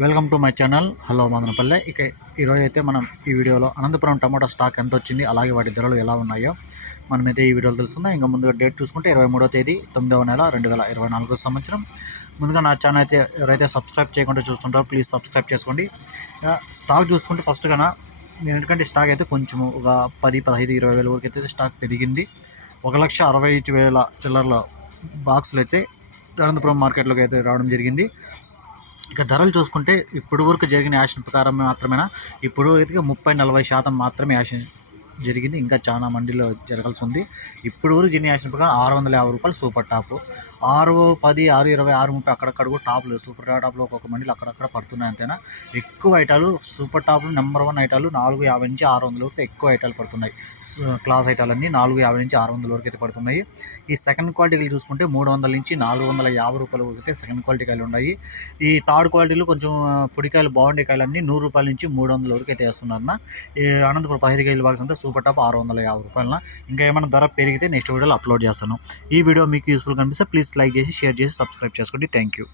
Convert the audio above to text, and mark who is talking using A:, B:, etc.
A: Welcome to my channel. Hello Madanapalle. ఇక ఈరోజు అయితే మనం ఈ వీడియోలో అనంతపురం టమాటా స్టాక్ ఎంత వచ్చింది అలాగే వాటి ధరలు ఎలా ఉన్నాయో మనమైతే ఈ వీడియోలో తెలుస్తుందా ఇంకా ముందుగా డేట్ చూసుకుంటే ఇరవై మూడో తేదీ తొమ్మిదవ నెల రెండు వేల ఇరవై నాలుగో సంవత్సరం. ముందుగా నా ఛానల్ అయితే ఎవరైతే సబ్స్క్రైబ్ చేయకుండా చూస్తుంటారో ప్లీజ్ సబ్స్క్రైబ్ చేసుకోండి. స్టాక్ చూసుకుంటే ఫస్ట్గా నేను ఎందుకంటే స్టాక్ అయితే కొంచెం ఒక పది పదహైదు ఇరవై వేల వరకు అయితే స్టాక్ పెరిగింది. ఒక లక్ష అరవై ఐదు వేల చిల్లర్ల బాక్సులు అయితే అనంతపురం మార్కెట్లోకి అయితే రావడం జరిగింది. ఇక ధరలు చూసుకుంటే ఇప్పుడు వరకు జరిగిన యాక్షన్ ప్రకారం మాత్రమేనా? ఇప్పుడు అయితే ముప్పై నలభై శాతం మాత్రమే యాక్షన్ జరిగింది. ఇంకా చాలా మందిలో జరగాల్సి ఉంది. ఇప్పుడు వరకు జరిగిన యాక్షన్ ప్రకారం ఆరు వందల యాభై రూపాయలు సూపర్ టాప్. ఆరు పది ఆరు ఇరవై ఆరు ముప్పై అక్కడక్కడ కూడా టాప్లు సూపర్ టాప్లో ఒక్కొక్క మండీలు అక్కడక్కడ పడుతున్నాయి అంతేనా? ఎక్కువ ఐటాలు సూపర్ టాప్లు నెంబర్ వన్ ఐటాలు నాలుగు యాభై నుంచి ఆరు వందల వరకు ఎక్కువ ఐటాలు పడుతున్నాయి. క్లాస్ ఐటాలన్నీ నాలుగు యాభై నుంచి ఆరు వందల వరకు అయితే పడుతున్నాయి. ఈ సెకండ్ క్వాలిటీలు చూసుకుంటే మూడు వందల నుంచి నాలుగు వందల యాభై రూపాయల వరకు అయితే సెకండ్ క్వాలిటీ కాయలు ఉన్నాయి. ఈ థర్డ్ క్వాలిటీలు కొంచెం పొడికాయలు బాగుండే కాయలన్నీ నూరు రూపాయల నుంచి మూడు వందల వరకు అయితే వేస్తున్నారన్న. ఈ అనంతపురం పదిహేను కాయలు బాక్స్ అంతా సూపర్ టాప్ ఆరు వందల యాభై రూపాయల ఇంకా ఏమైనా ధర పెరిగితే నెక్స్ట్ వీడియోలో అప్లోడ్ చేస్తాను. ఈ వీడియో మీకు యూస్ఫుల్ కనిపిస్తే ప్లీజ్ లైక్ చేసి షేర్ చేసి సబ్స్క్రైబ్ చేసుకోండి. Thank you